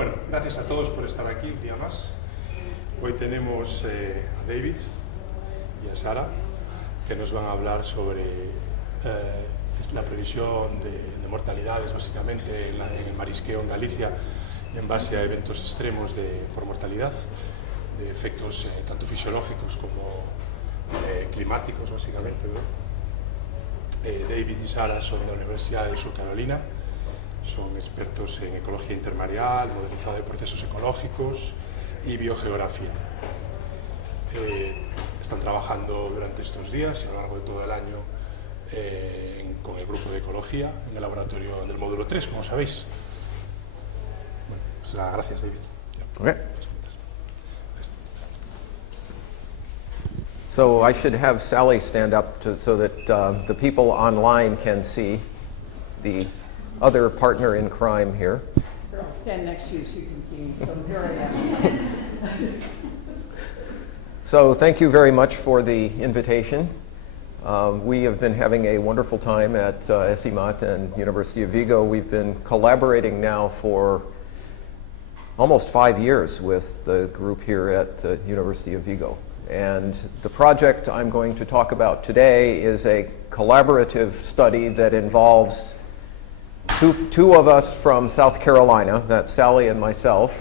Bueno, gracias a todos por estar aquí un día más. Hoy tenemos a David y a Sara, que nos van a hablar sobre la previsión de mortalidades, básicamente, en el marisqueo en Galicia, en base a eventos extremos por mortalidad, de efectos tanto fisiológicos como climáticos, básicamente, ¿verdad? David y Sara son de la Universidad de Sur Carolina, son expertos en ecología intermareal, modelizado de procesos ecológicos y biogeografía. Están trabajando durante estos días y a lo largo de todo el año con el grupo de ecología en el laboratorio del módulo 3, como sabéis. Bueno, pues gracias, David. Okay. So I should have Sally stand up so that the people online can see the other partner in crime here. Here, I'll stand next to you so you can see. So here I am. So thank you very much for the invitation. We have been having a wonderful time at ECIMAT and University of Vigo. We've been collaborating now for almost 5 years with the group here at University of Vigo. And the project I'm going to talk about today is a collaborative study that involves two of us from South Carolina, that's Sally and myself,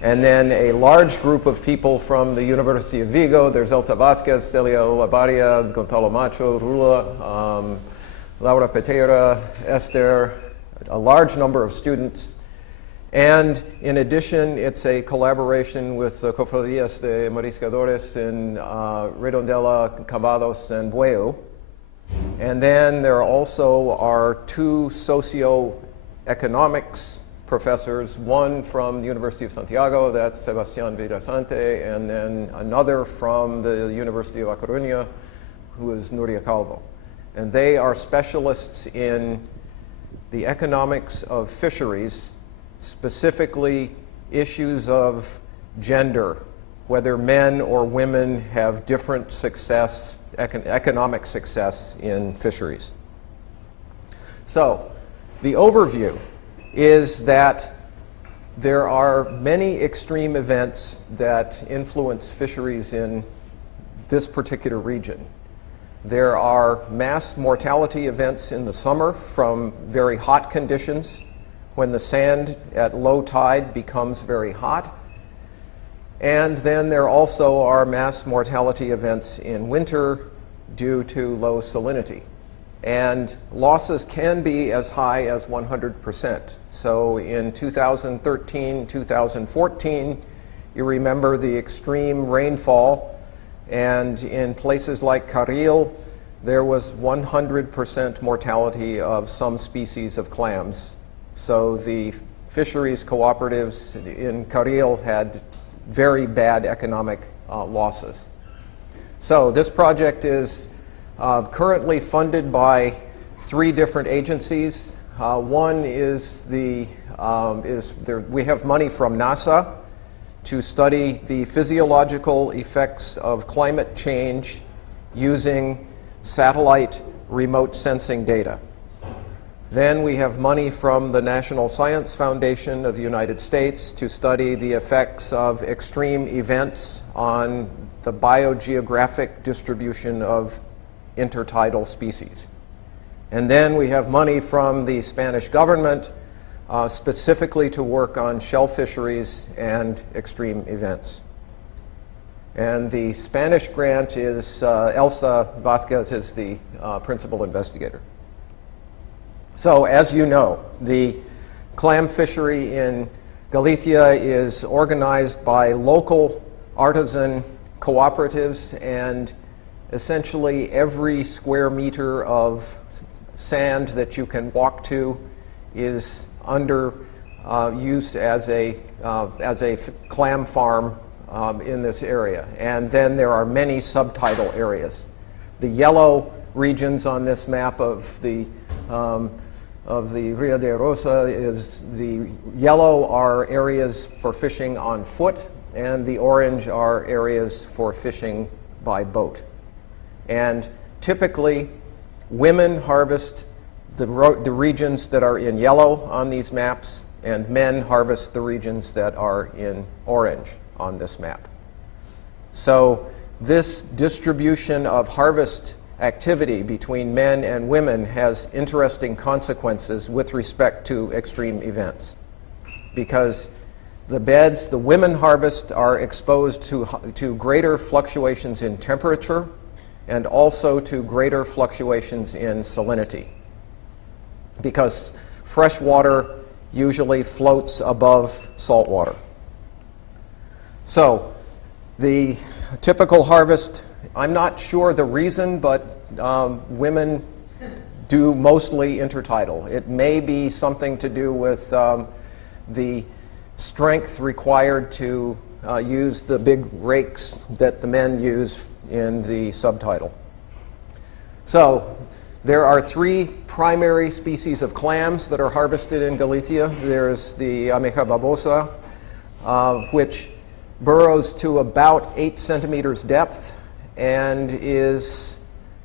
and then a large group of people from the University of Vigo. There's Elsa Vasquez, Celia Olavarria, Gonzalo Macho, Rula, Laura Peteira, Esther, a large number of students. And in addition, it's a collaboration with the cofradías de mariscadores in Redondela, Cavados, and Bueu. And then there also are two socio-economics professors, one from the University of Santiago, that's Sebastián Vidasante, and then another from the University of A Coruña, who is Nuria Calvo. And they are specialists in the economics of fisheries, specifically issues of gender, whether men or women have different success, economic success in fisheries. So, the overview is that there are many extreme events that influence fisheries in this particular region. There are mass mortality events in the summer from very hot conditions, when the sand at low tide becomes very hot. And then there also are mass mortality events in winter due to low salinity. And losses can be as high as 100%. So in 2013, 2014, you remember the extreme rainfall, and in places like Carril, there was 100% mortality of some species of clams. So the fisheries cooperatives in Carril had very bad economic losses. So this project is currently funded by 3 different agencies. One is we have money from NASA to study the physiological effects of climate change using satellite remote sensing data. Then we have money from the National Science Foundation of the United States to study the effects of extreme events on the biogeographic distribution of intertidal species. And then we have money from the Spanish government specifically to work on shellfisheries and extreme events. And the Spanish grant is Elsa Vasquez is the principal investigator. So, as you know, the clam fishery in Galicia is organized by local artisan cooperatives, and essentially every square meter of sand that you can walk to is under use as a clam farm in this area. And then there are many subtidal areas. The yellow regions on this map of the Rio de Rosa is the yellow are areas for fishing on foot, and the orange are areas for fishing by boat. And typically, women harvest the regions that are in yellow on these maps, and men harvest the regions that are in orange on this map. So this distribution of harvest activity between men and women has interesting consequences with respect to extreme events, because the beds the women harvest are exposed to greater fluctuations in temperature and also to greater fluctuations in salinity, because fresh water usually floats above salt water. So the typical harvest, I'm not sure the reason, but women do mostly intertidal. It may be something to do with the strength required to use the big rakes that the men use in the subtidal. So there are three primary species of clams that are harvested in Galicia. There's the ameja babosa, which burrows to about 8 centimeters depth and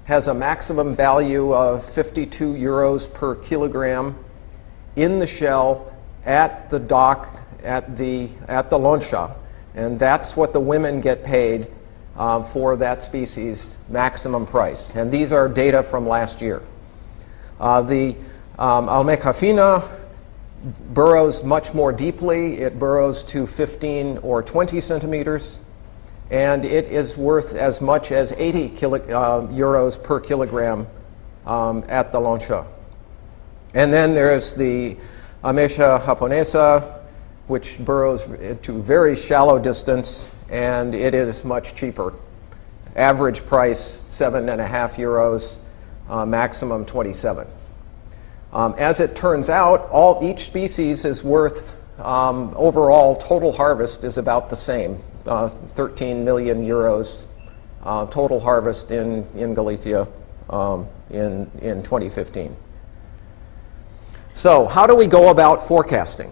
has a maximum value of 52 euros per kilogram in the shell at the dock at the loncha, and that's what the women get paid for that species maximum price. And these are data from last year. The almeja fina burrows much more deeply. It burrows to 15 or 20 centimeters, and it is worth as much as 80 euros per kilogram at the loncha. And then there's the ameja japonesa, which burrows to very shallow distance, and it is much cheaper. Average price 7.5 euros, maximum 27. As it turns out, each species is worth, overall total harvest is about the same, 13 million euros total harvest in Galicia in 2015. So how do we go about forecasting?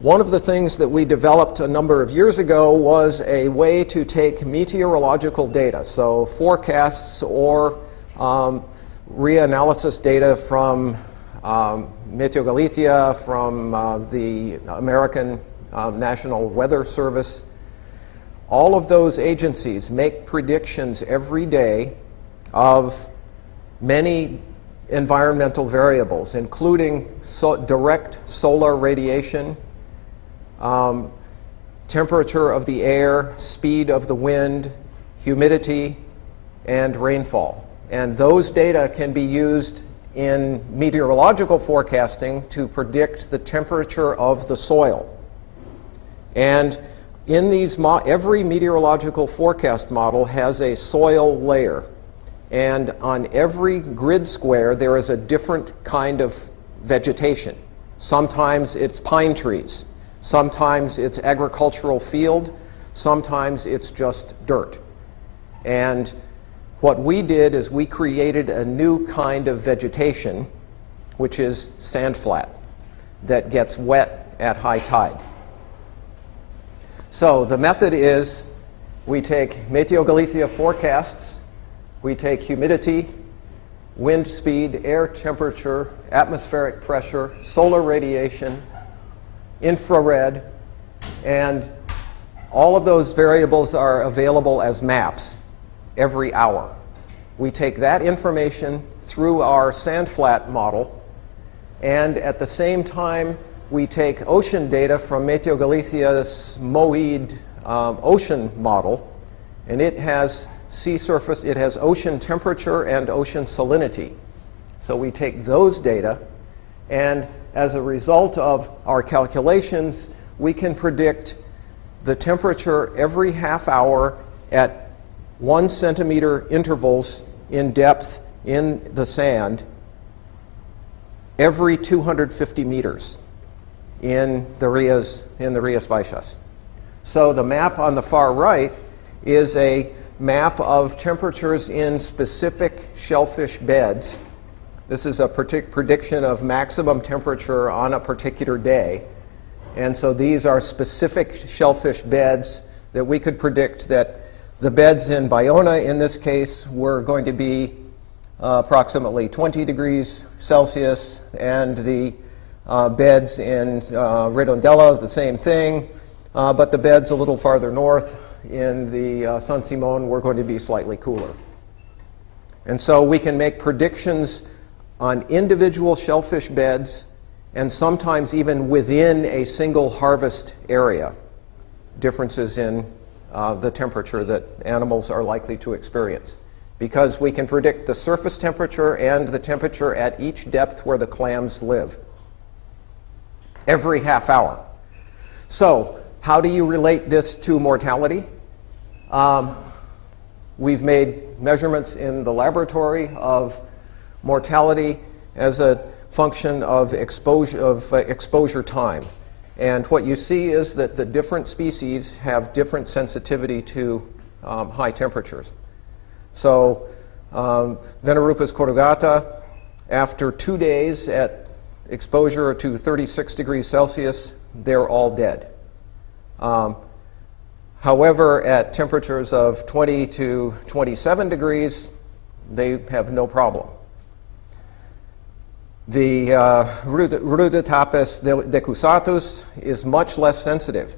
One of the things that we developed a number of years ago was a way to take meteorological data, so forecasts or reanalysis data from Meteo Galicia, from the American National Weather Service. All of those agencies make predictions every day of many environmental variables, including direct solar radiation, temperature of the air, speed of the wind, humidity, and rainfall. And those data can be used in meteorological forecasting to predict the temperature of the soil. And in these, every meteorological forecast model has a soil layer. And on every grid square, there is a different kind of vegetation. Sometimes it's pine trees. Sometimes it's agricultural field. Sometimes it's just dirt. And what we did is we created a new kind of vegetation, which is sandflat, that gets wet at high tide. So the method is we take Meteo Galicia forecasts, we take humidity, wind speed, air temperature, atmospheric pressure, solar radiation, infrared, and all of those variables are available as maps every hour. We take that information through our sandflat model, and at the same time we take ocean data from Meteo Galicia's MOED ocean model, and it has sea surface, it has ocean temperature and ocean salinity. So we take those data, and as a result of our calculations, we can predict the temperature every half hour at 1 centimeter intervals in depth in the sand every 250 meters in the Rias Baixas. So the map on the far right is a map of temperatures in specific shellfish beds. This is a prediction of maximum temperature on a particular day. And so these are specific shellfish beds that we could predict that the beds in Bayona, in this case, were going to be approximately 20 degrees Celsius, and the Beds in Redondela, the same thing, but the beds a little farther north in the San Simon were going to be slightly cooler. And so we can make predictions on individual shellfish beds and sometimes even within a single harvest area, differences in the temperature that animals are likely to experience, because we can predict the surface temperature and the temperature at each depth where the clams live every half hour. So how do you relate this to mortality? We've made measurements in the laboratory of mortality as a function of exposure time. And what you see is that the different species have different sensitivity to high temperatures. So Venerupas corrugata, after 2 days at exposure to 36 degrees Celsius, they're all dead. However, at temperatures of 20 to 27 degrees, they have no problem. The Rudotapes decusatus is much less sensitive.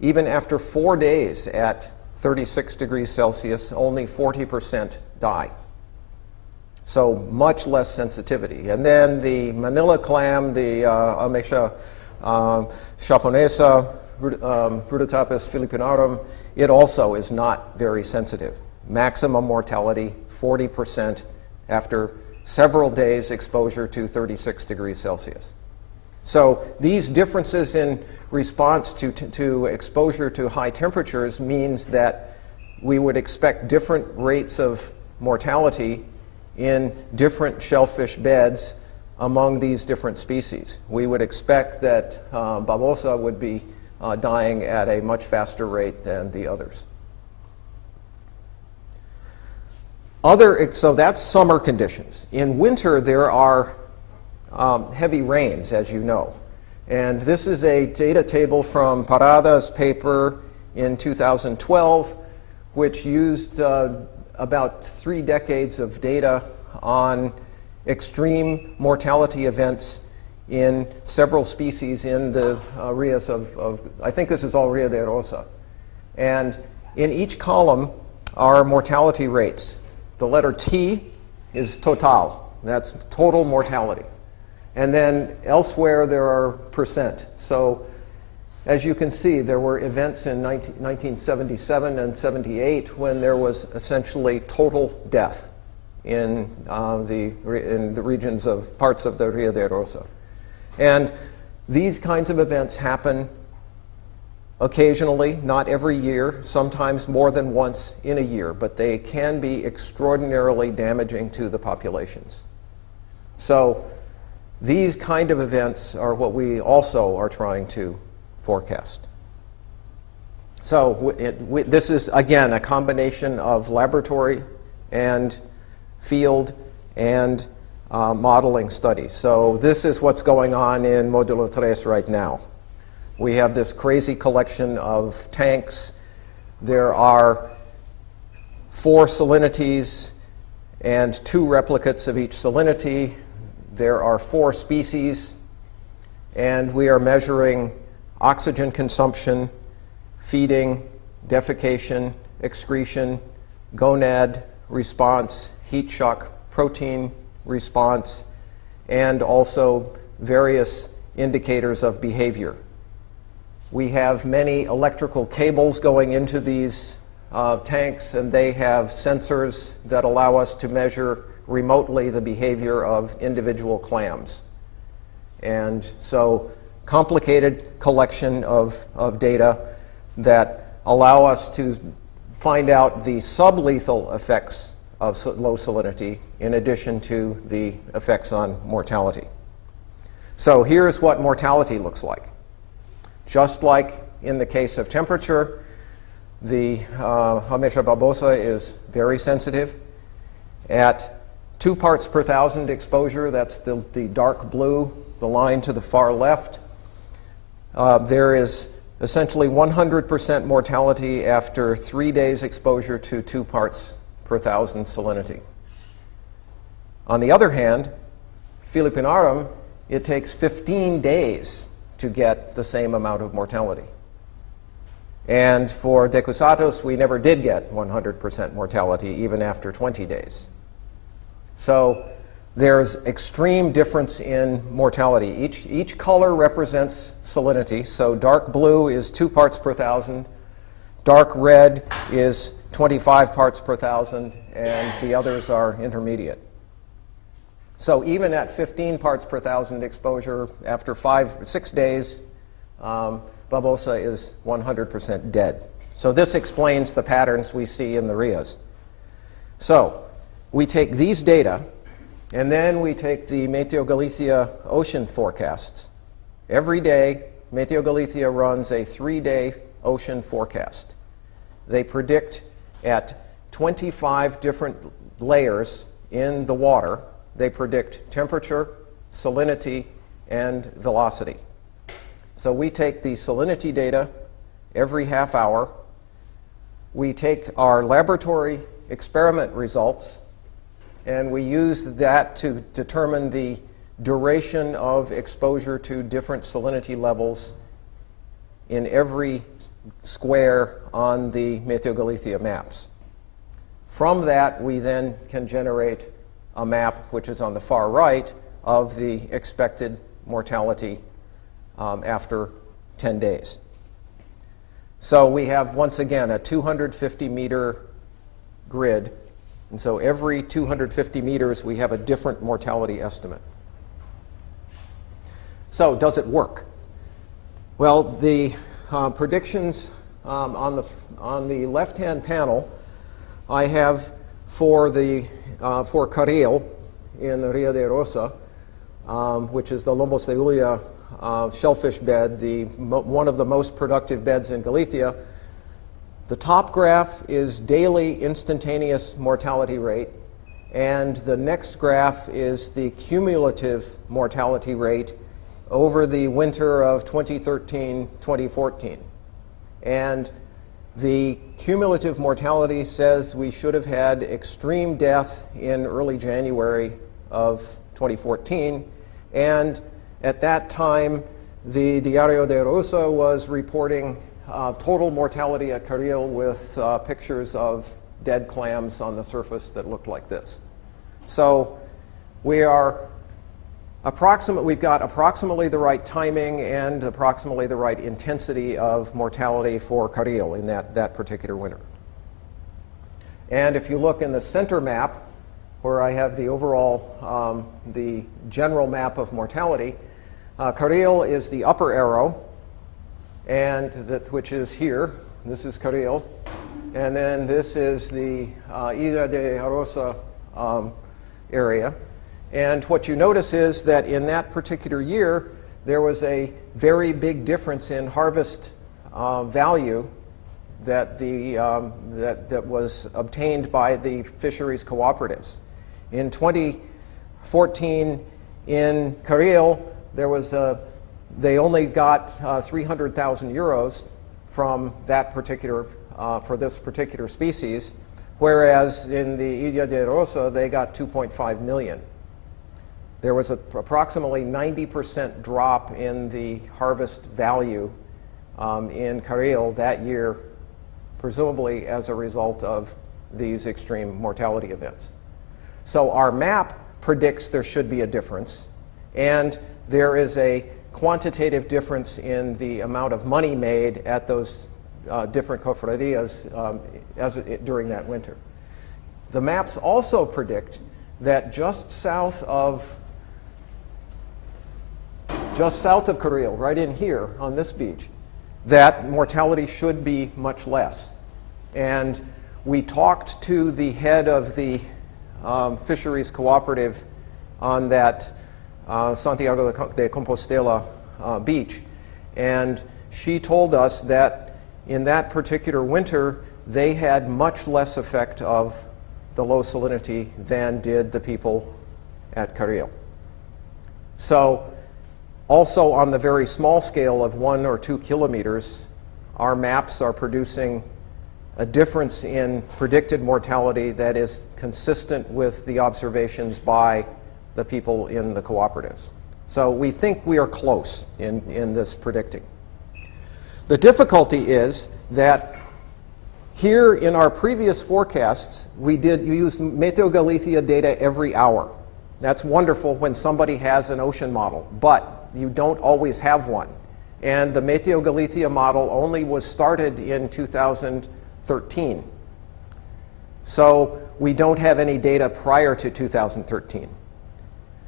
Even after 4 days at 36 degrees Celsius, only 40% die. So much less sensitivity. And then the Manila Clam, the Ameixa japonesa, Rudotapes philippinarum, it also is not very sensitive. Maximum mortality, 40% after several days exposure to 36 degrees Celsius. So these differences in response to exposure to high temperatures means that we would expect different rates of mortality in different shellfish beds among these different species. We would expect that babosa would be dying at a much faster rate than the others. So that's summer conditions. In winter, there are heavy rains, as you know. And this is a data table from Parada's paper in 2012, which used about 3 decades of data on extreme mortality events in several species in the areas of, I think this is all Rio de Rosa. And in each column are mortality rates. The letter T is total. That's total mortality. And then elsewhere there are percent. So as you can see, there were events in 1977 and 78 when there was essentially total death in the regions of parts of the Rio de Rosa. And these kinds of events happen occasionally, not every year, sometimes more than once in a year, but they can be extraordinarily damaging to the populations. So these kind of events are what we also are trying to forecast. So this is, again, a combination of laboratory and field and modeling studies. So this is what's going on in Modulo 3 right now. We have this crazy collection of tanks. There are 4 salinities and 2 replicates of each salinity. There are 4 species, and we are measuring oxygen consumption, feeding, defecation, excretion, gonad response, heat shock protein response, and also various indicators of behavior. We have many electrical cables going into these tanks, and they have sensors that allow us to measure remotely the behavior of individual clams. And so complicated collection of data that allow us to find out the sublethal effects of low salinity in addition to the effects on mortality. So here's what mortality looks like. Just like in the case of temperature, the Ameixa babosa is very sensitive. At 2 parts per thousand exposure, that's the dark blue, the line to the far left, there is essentially 100% mortality after 3 days exposure to 2 parts per thousand salinity. On the other hand, Philippinarum it takes 15 days to get the same amount of mortality. And for decusados, we never did get 100% mortality, even after 20 days. So there's extreme difference in mortality. Each color represents salinity. So dark blue is 2 parts per thousand, dark red is 25 parts per thousand, and the others are intermediate. So even at 15 parts per thousand exposure, after 6 days, babosa is 100% dead. So this explains the patterns we see in the RIAs. So we take these data, and then we take the Meteo Galicia ocean forecasts. Every day, Meteo Galicia runs a 3-day ocean forecast. They predict at 25 different layers in the water. They predict temperature, salinity, and velocity. So we take the salinity data every half hour. We take our laboratory experiment results, and we use that to determine the duration of exposure to different salinity levels in every square on the Meteo Galicia maps. From that, we then can generate a map, which is on the far right, of the expected mortality after 10 days. So we have, once again, a 250-meter grid. And so every 250 meters, we have a different mortality estimate. So does it work? Well, the predictions on the left-hand panel, I have for Carril in the Rio de Rosa, which is the Lomboseulia shellfish bed, one of the most productive beds in Galicia. The top graph is daily instantaneous mortality rate, and the next graph is the cumulative mortality rate over the winter of 2013-2014. And the cumulative mortality says we should have had extreme death in early January of 2014, and at that time, the Diario de Rosa was reporting total mortality at Carril with pictures of dead clams on the surface that looked like this. So we've got approximately the right timing and approximately the right intensity of mortality for Carril in that particular winter. And if you look in the center map, where I have the overall, the general map of mortality, Carril is the upper arrow, and which is here. This is Carril. And then this is the Ilha de Rosa area. And what you notice is that in that particular year, there was a very big difference in harvest value that was obtained by the fisheries cooperatives. In 2014, in Carril, they only got 300,000 euros from that particular, for this particular species, whereas in the Ilha de Rosa, they got 2.5 million. There was approximately 90% drop in the harvest value in Carril that year, presumably as a result of these extreme mortality events. So our map predicts there should be a difference, and there is a quantitative difference in the amount of money made at those different cofradías during that winter. The maps also predict that just south of Carril, right in here on this beach, that mortality should be much less. And we talked to the head of the fisheries cooperative on that Santiago de Compostela beach, and she told us that in that particular winter they had much less effect of the low salinity than did the people at Carril. So also on the very small scale of 1 or 2 kilometers, our maps are producing a difference in predicted mortality that is consistent with the observations by the people in the cooperatives. So we think we are close in this predicting. The difficulty is that here in our previous forecasts, we used Meteo Galicia data every hour. That's wonderful when somebody has an ocean model, but you don't always have one. And the Meteo Galicia model only was started in 2013. So we don't have any data prior to 2013.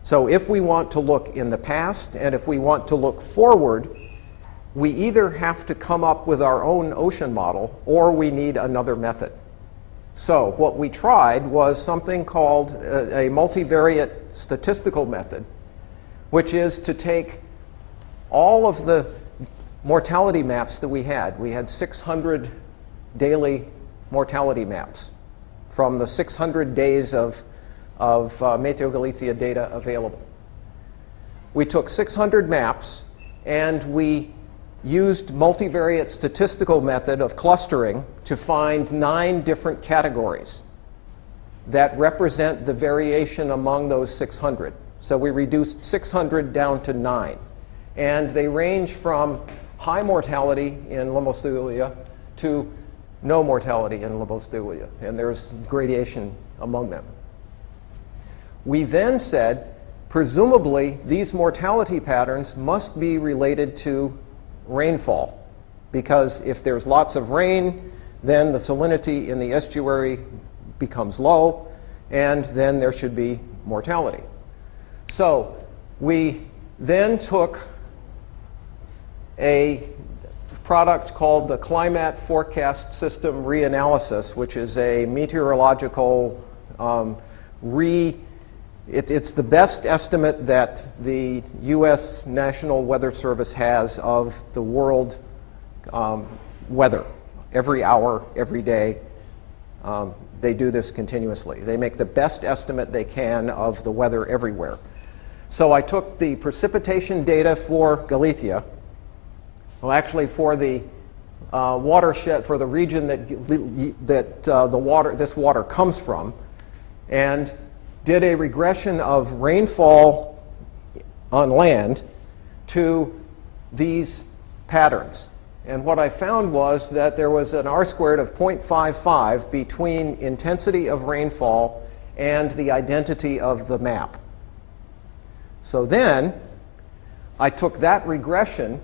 So if we want to look in the past and if we want to look forward, we either have to come up with our own ocean model or we need another method. So what we tried was something called a multivariate statistical method, which is to take all of the mortality maps that we had. We had 600 daily mortality maps from the 600 days of Meteo Galicia data available. We took 600 maps and we used multivariate statistical method of clustering to find 9 different categories that represent the variation among those 600. So we reduced 600 down to 9. And they range from high mortality in Lobos de Ulla to no mortality in Lobos de Ulla. And there's gradation among them. We then said, presumably, these mortality patterns must be related to rainfall, because if there's lots of rain, then the salinity in the estuary becomes low, and then there should be mortality. So we then took a product called the Climate Forecast System Reanalysis, which is a meteorological it's the best estimate that the U.S. National Weather Service has of the world weather. Every hour, every day, they do this continuously. They make the best estimate they can of the weather everywhere. So I took the precipitation data for Galicia, well, actually for the watershed, for the region that this water comes from, and did a regression of rainfall on land to these patterns. And what I found was that there was an R-squared of 0.55 between intensity of rainfall and the identity of the map. So then I took that regression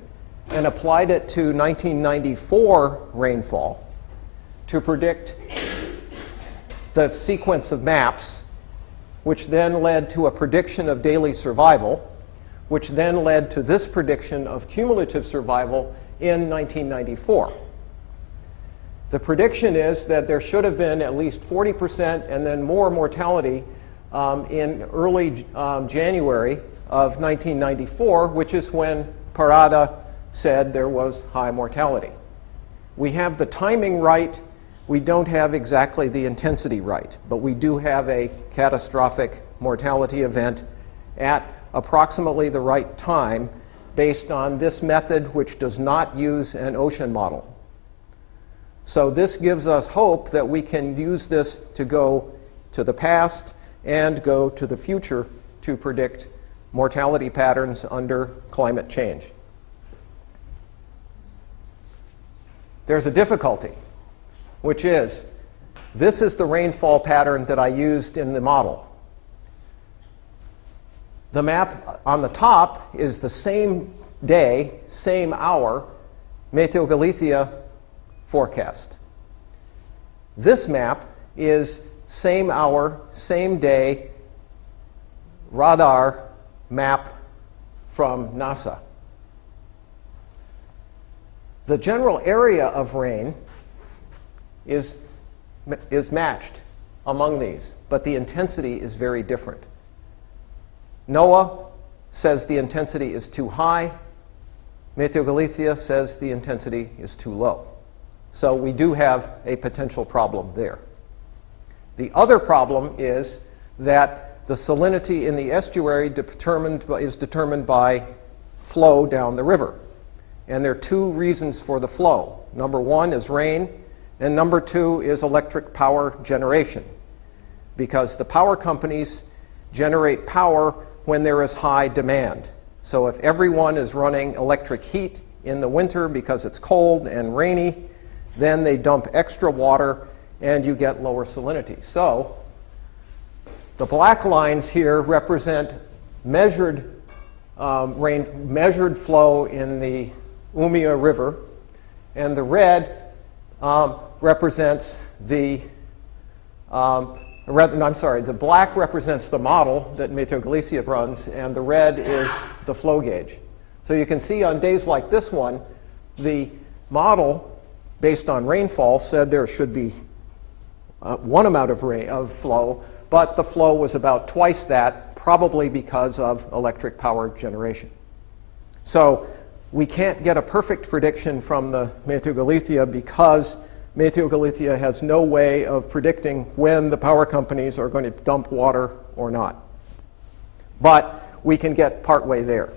and applied it to 1994 rainfall to predict the sequence of maps, which then led to a prediction of daily survival, which then led to this prediction of cumulative survival in 1994. The prediction is that there should have been at least 40% and then more mortality in early January of 1994, which is when Parada said there was high mortality. We have the timing right. We don't have exactly the intensity right, but we do have a catastrophic mortality event at approximately the right time based on this method, which does not use an ocean model. So this gives us hope that we can use this to go to the past and go to the future to predict mortality patterns under climate change. There's a difficulty, which is, this is the rainfall pattern that I used in the model. The map on the top is the same day, same hour, Meteo Galicia forecast. This map is same hour, same day, radar map from NASA. The general area of rain is matched among these, but the intensity is very different. NOAA says the intensity is too high. Meteo Galicia says the intensity is too low. So we do have a potential problem there. The other problem is that the salinity in the estuary is determined by flow down the river. And there are two reasons for the flow. Number one is rain, and number two is electric power generation, because the power companies generate power when there is high demand. So if everyone is running electric heat in the winter because it's cold and rainy, then they dump extra water and you get lower salinity. So the black lines here represent measured measured flow in the Umia River, and the red represents the the black represents the model that Meteo Galicia runs, and the red is the flow gauge. So you can see on days like this one, the model, based on rainfall, said there should be one amount of flow, but the flow was about twice that, probably because of electric power generation. So we can't get a perfect prediction from the Meteo Galicia because Meteo Galicia has no way of predicting when the power companies are going to dump water or not. But we can get partway there.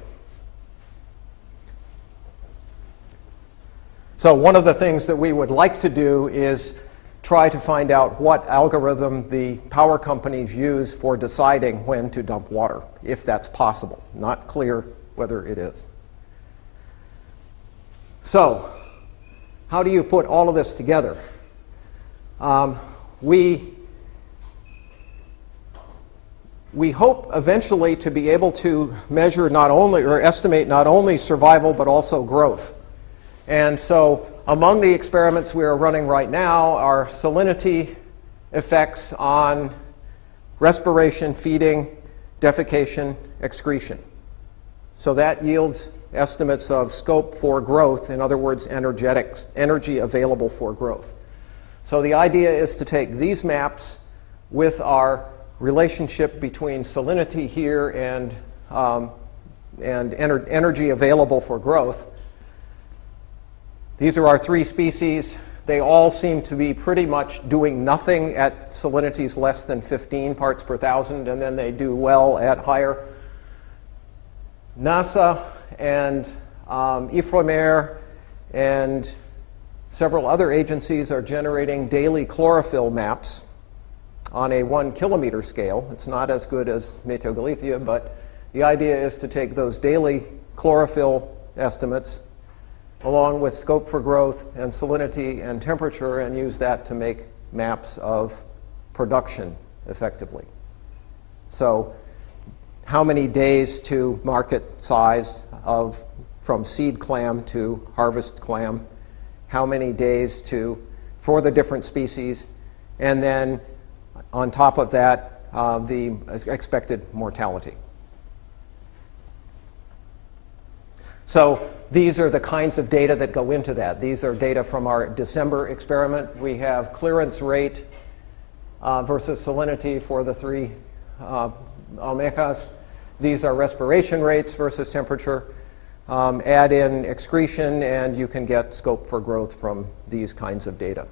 So one of the things that we would like to do is try to find out what algorithm the power companies use for deciding when to dump water, if that's possible. Not clear whether it is. So, how do you put all of this together? We hope eventually to be able to measure not only, or estimate not only survival, but also growth. And so among the experiments we are running right now are salinity effects on respiration, feeding, defecation, excretion. So that yields estimates of scope for growth, in other words, energy available for growth. So the idea is to take these maps with our relationship between salinity here and energy available for growth. These are our three species. They all seem to be pretty much doing nothing at salinities less than 15 parts per thousand, and then they do well at higher. NASA and IFREMER and several other agencies are generating daily chlorophyll maps on a 1 kilometer scale. It's not as good as Meteo Galicia, but the idea is to take those daily chlorophyll estimates along with scope for growth and salinity and temperature and use that to make maps of production effectively. So how many days to market size from seed clam to harvest clam, how many days for the different species, and then on top of that, the expected mortality. So these are the kinds of data that go into that. These are data from our December experiment. We have clearance rate versus salinity for the three almejas. These are respiration rates versus temperature. Add in excretion, and you can get scope for growth from these kinds of data.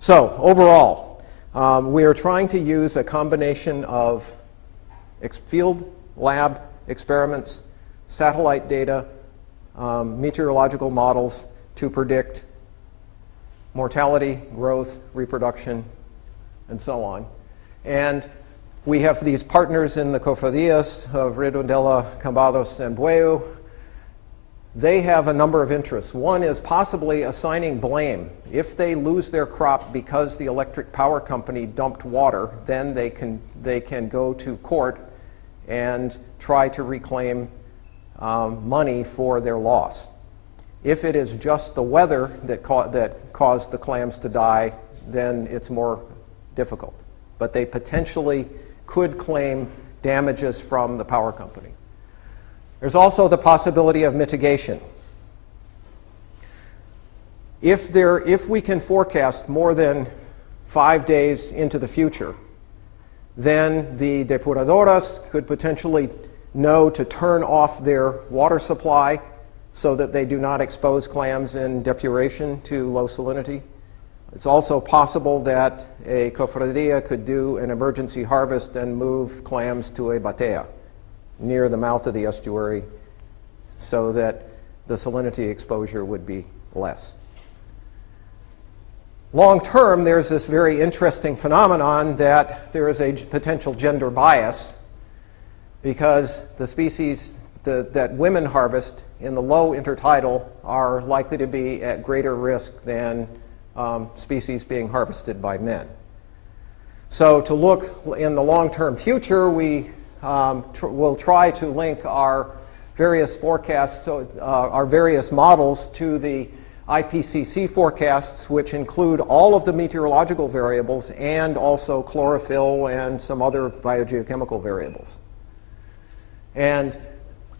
So overall, we are trying to use a combination of field lab experiments, satellite data, meteorological models to predict mortality, growth, reproduction, and so on. And we have these partners in the cofradías of Redondela, Cambados, and Bueu. They have a number of interests. One is possibly assigning blame. If they lose their crop because the electric power company dumped water, then they can go to court and try to reclaim money for their loss. If it is just the weather that caused the clams to die, then it's more difficult. But they potentially could claim damages from the power company. There's also the possibility of mitigation. If we can forecast more than 5 days into the future, then the depuradoras could potentially know to turn off their water supply so that they do not expose clams in depuration to low salinity. It's also possible that a cofradía could do an emergency harvest and move clams to a batea near the mouth of the estuary so that the salinity exposure would be less. Long term, there's this very interesting phenomenon that there is a potential gender bias. because the species that women harvest in the low intertidal are likely to be at greater risk than species being harvested by men. So to look in the long-term future, we will try to link our various forecasts, our various models to the IPCC forecasts, which include all of the meteorological variables and also chlorophyll and some other biogeochemical variables. And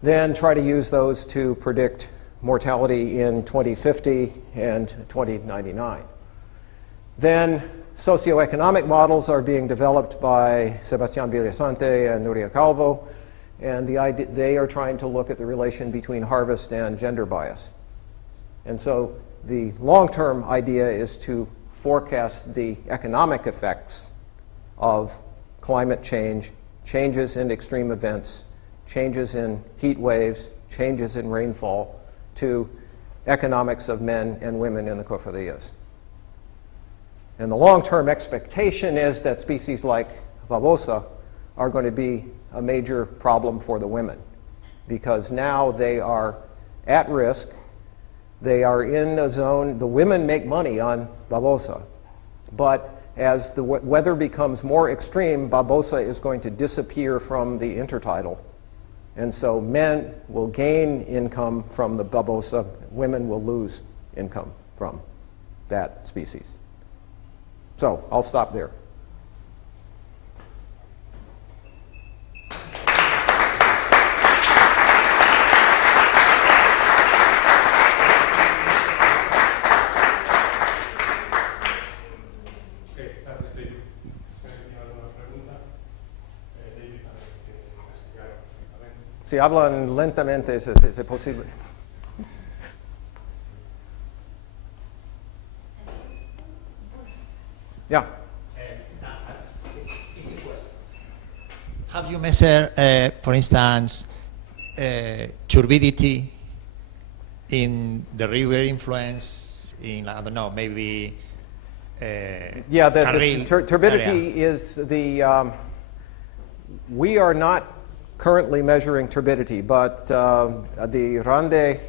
then try to use those to predict mortality in 2050 and 2099. Then socioeconomic models are being developed by Sebastián Villasante and Nuria Calvo, and they are trying to look at the relation between harvest and gender bias. And so the long-term idea is to forecast the economic effects of climate change, changes in extreme events, changes in heat waves, changes in rainfall, to economics of men and women in the cofradías. And the long-term expectation is that species like babosa are going to be a major problem for the women, because now they are at risk. They are in a zone, the women make money on babosa, but as the weather becomes more extreme, babosa is going to disappear from the intertidal. And so men will gain income from the babosa, women will lose income from that species. So I'll stop there. Si hablan lentamente, es posible. Yeah. Easy question. Have you measured, for instance, turbidity in the river influence in, I don't know, maybe yeah, the turbidity area? is the, we are not currently measuring turbidity, but the Rande,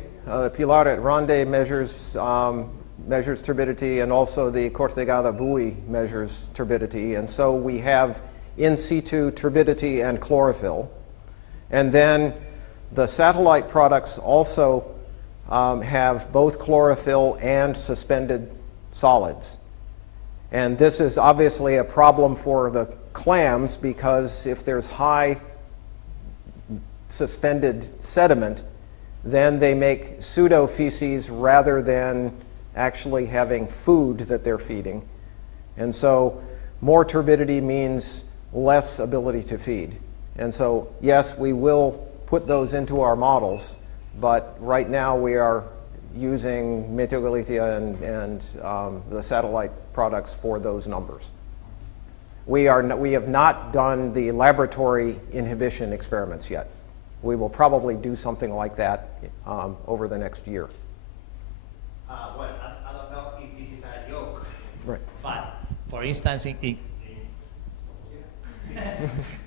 Pilar at Rande measures turbidity, and also the Cortegada buoy measures turbidity. And so we have in situ turbidity and chlorophyll. And then the satellite products also have both chlorophyll and suspended solids. And this is obviously a problem for the clams, because if there's high suspended sediment, then they make pseudo-feces rather than actually having food that they're feeding. And so more turbidity means less ability to feed. And so, yes, we will put those into our models, but right now we are using Meteo Galicia and the satellite products for those numbers. We have not done the laboratory inhibition experiments yet. We will probably do something like that over the next year. Well, I don't know if this is a joke, Right. but for instance,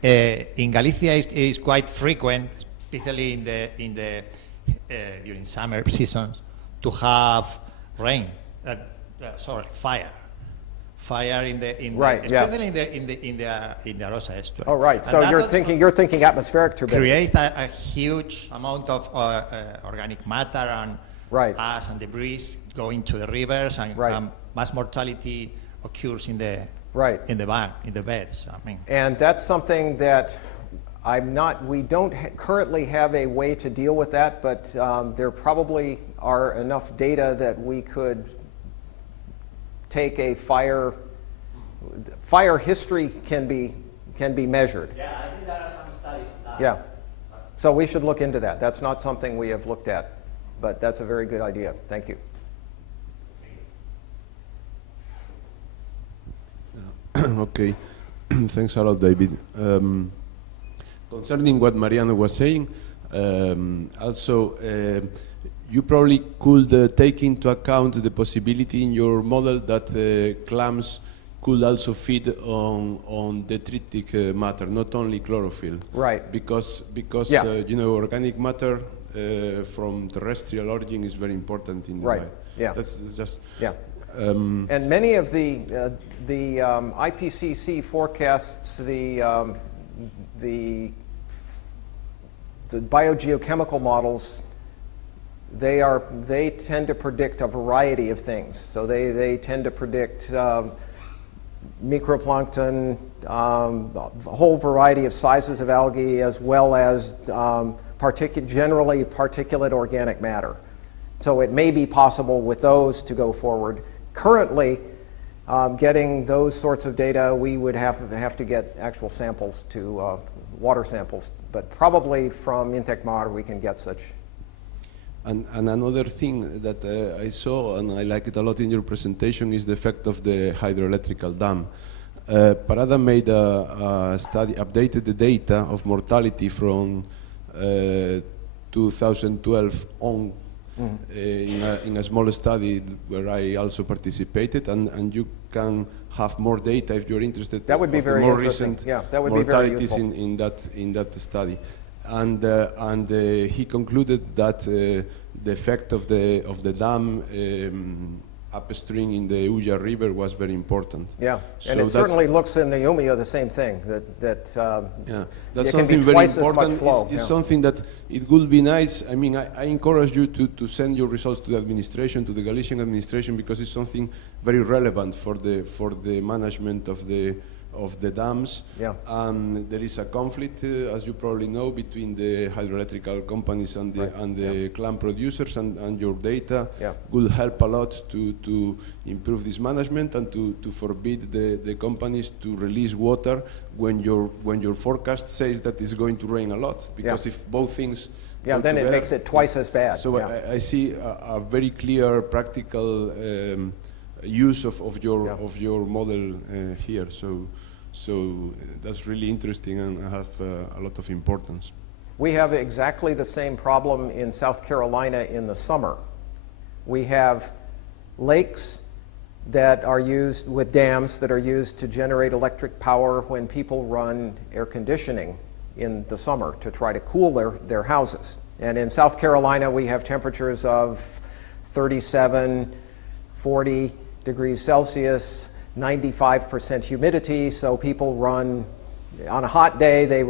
in Galicia is quite frequent, especially in the during summer seasons, to have rain. Fire in the Right, especially in the Arosa estuary. Oh, right. And So that you're thinking atmospheric turbidity. create a huge amount of organic matter and Right. ash and debris going to the rivers, and Right. mass mortality occurs in the Right. in the beds. I mean, And that's something that we don't currently have a way to deal with that, but there probably are enough data that we could take a fire history can be measured. yeah, I think there are some studies on that. Yeah. So we should look into that. That's not something we have looked at, but that's a very good idea. Thank you. Okay, thanks a lot, David. Concerning what Mariano was saying, also you probably could take into account the possibility in your model that clams could also feed on detritic matter, not only chlorophyll. Right. Because Yeah. you know, organic matter from terrestrial origin is very important in the Right. diet. Yeah. That's just. Yeah. And many of the IPCC forecasts the biogeochemical models. They tend to predict a variety of things. So they tend to predict microplankton, a whole variety of sizes of algae, as well as generally particulate organic matter. So it may be possible with those to go forward. Currently, getting those sorts of data, we would have to get actual samples to water samples, but probably from INTECMAR we can get such. And another thing that I saw, and I like it a lot in your presentation, is the effect of the hydroelectrical dam. Parada made a study, updated the data of mortality from 2012 on, in a small study where I also participated, and you can have more data if you're interested. That would be very interesting. Recent yeah, that would be very useful. in that study. And he concluded that the effect of the dam upstream in the Ulla River was very important. Yeah, so and it certainly looks in the Umeå the same thing. That's something very important. Flow. It's something that it would be nice. I mean, I encourage you to send your results to the administration, to the Galician administration, because it's something very relevant for the management of the dams. Yeah. And there is a conflict, as you probably know, between the hydroelectrical companies and the clam producers, and your data will help a lot to improve this management and to forbid the companies to release water when your forecast says that it's going to rain a lot, because if both things then together, it makes it twice as bad. So I see a very clear practical use of your model here. So that's really interesting and have a lot of importance. We have exactly the same problem in South Carolina in the summer. We have lakes that are used with dams that are used to generate electric power when people run air conditioning in the summer to try to cool their houses. And in South Carolina, we have temperatures of 37, 40 degrees Celsius, 95% humidity, so people run, on a hot day, they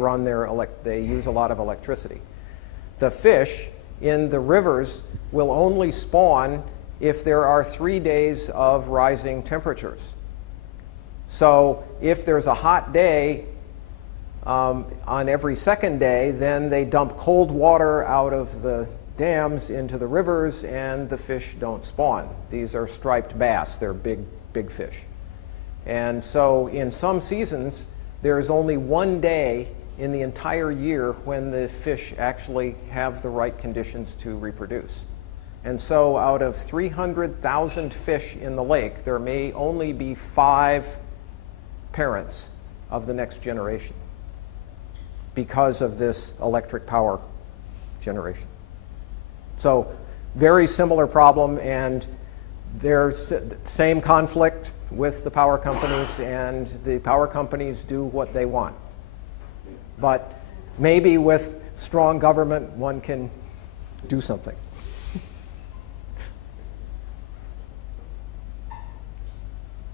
use a lot of electricity. The fish in the rivers will only spawn if there are 3 days of rising temperatures. So if there's a hot day on every second day, then they dump cold water out of the dams into the rivers and the fish don't spawn. These are striped bass, they're big fish. And so in some seasons, there is only 1 day in the entire year when the fish actually have the right conditions to reproduce. And so out of 300,000 fish in the lake, there may only be 5 parents of the next generation because of this electric power generation. So very similar problem, and there's the same conflict with the power companies, and the power companies do what they want. But maybe with strong government, one can do something.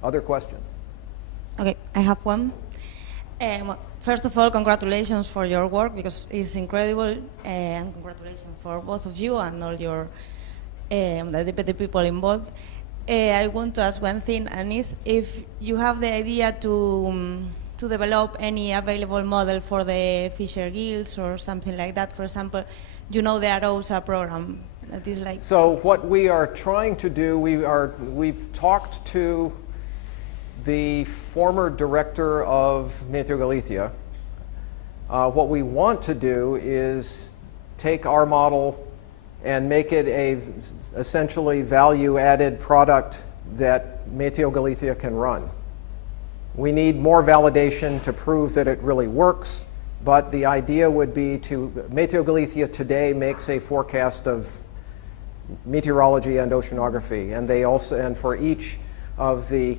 Other questions? Okay, I have one. First of all, congratulations for your work, because it's incredible, and congratulations for both of you and all your the people involved. I want to ask one thing, and is if you have the idea to develop any available model for the fisher guilds or something like that. For example, you know the AROSA program that is like. So what we are trying to do, we've talked to the former director of Meteo Galicia. What we want to do is take our model and make it a essentially value-added product that Meteo Galicia can run. We need more validation to prove that it really works, but the idea would be Meteo Galicia today makes a forecast of meteorology and oceanography, and they also, and for each of the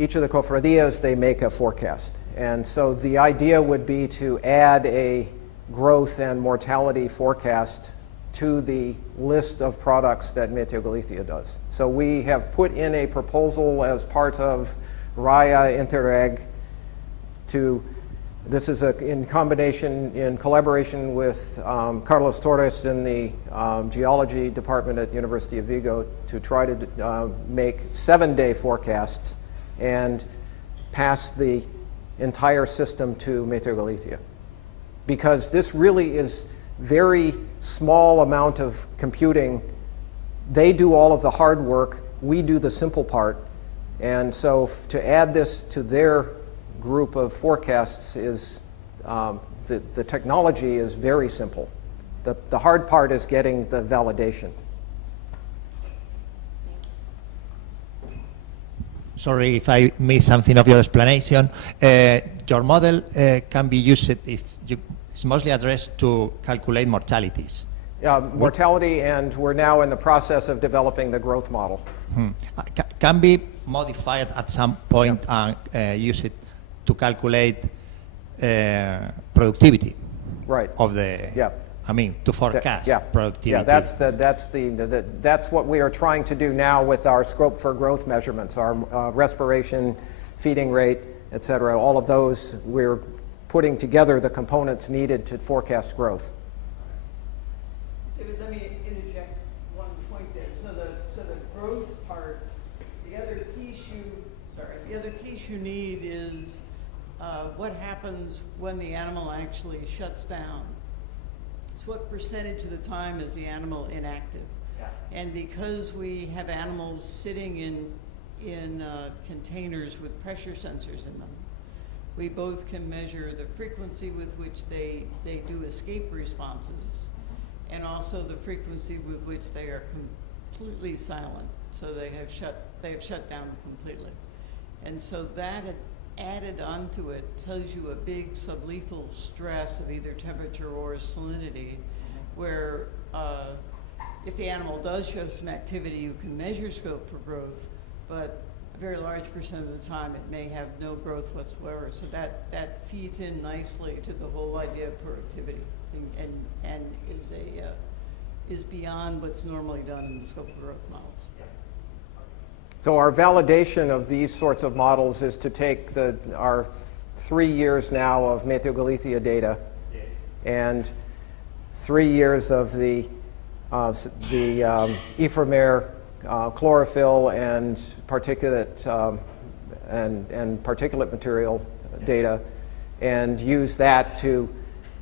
each of the cofradías, they make a forecast. And so the idea would be to add a growth and mortality forecast to the list of products that Meteo Galicia does. So we have put in a proposal as part of RAIA Interreg to, this is in collaboration with Carlos Torres in the geology department at the University of Vigo, to try to make 7-day forecasts and pass the entire system to Meteo Galicia. Because this really is very small amount of computing. They do all of the hard work, we do the simple part. And so to add this to their group of forecasts is, the technology is very simple. The hard part is getting the validation. Sorry if I missed something of your explanation. Your model can be used if it's mostly addressed to calculate mortalities. Mortality, and we're now in the process of developing the growth model. Can be modified at some point and use it to calculate productivity. Right. Of the. I mean, to forecast productivity. Yeah, that's what we are trying to do now with our scope for growth measurements, our respiration, feeding rate, et cetera. All of those, we're putting together the components needed to forecast growth. David, let me interject one point there. So the growth part, the other piece you need is what happens when the animal actually shuts down. So what percentage of the time is the animal inactive? Yeah. And because we have animals sitting in containers with pressure sensors in them, we both can measure the frequency with which they do escape responses, and also the frequency with which they are completely silent. So they have shut down completely. And so that added onto it tells you a big sublethal stress of either temperature or salinity, where if the animal does show some activity, you can measure scope for growth, but a very large percent of the time it may have no growth whatsoever. So that feeds in nicely to the whole idea of productivity, and is beyond what's normally done in the scope for growth models. So our validation of these sorts of models is to take our 3 years now of Meteo Galicia data, and 3 years of the ephemer chlorophyll and particulate and particulate material data, and use that to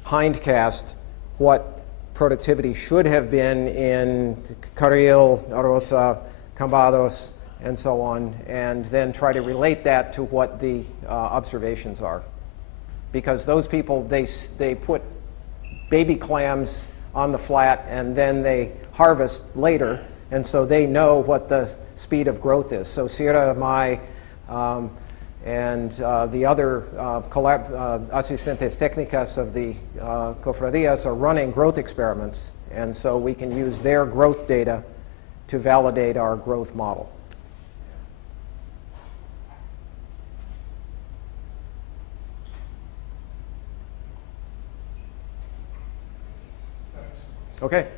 hindcast what productivity should have been in Carril, Arosa, Cambados, and so on, and then try to relate that to what the observations are. Because those people, they put baby clams on the flat and then they harvest later, and so they know what the speed of growth is. So Sierra Mai and the other asistentes técnicas of the cofradías are running growth experiments, and so we can use their growth data to validate our growth model. Okay.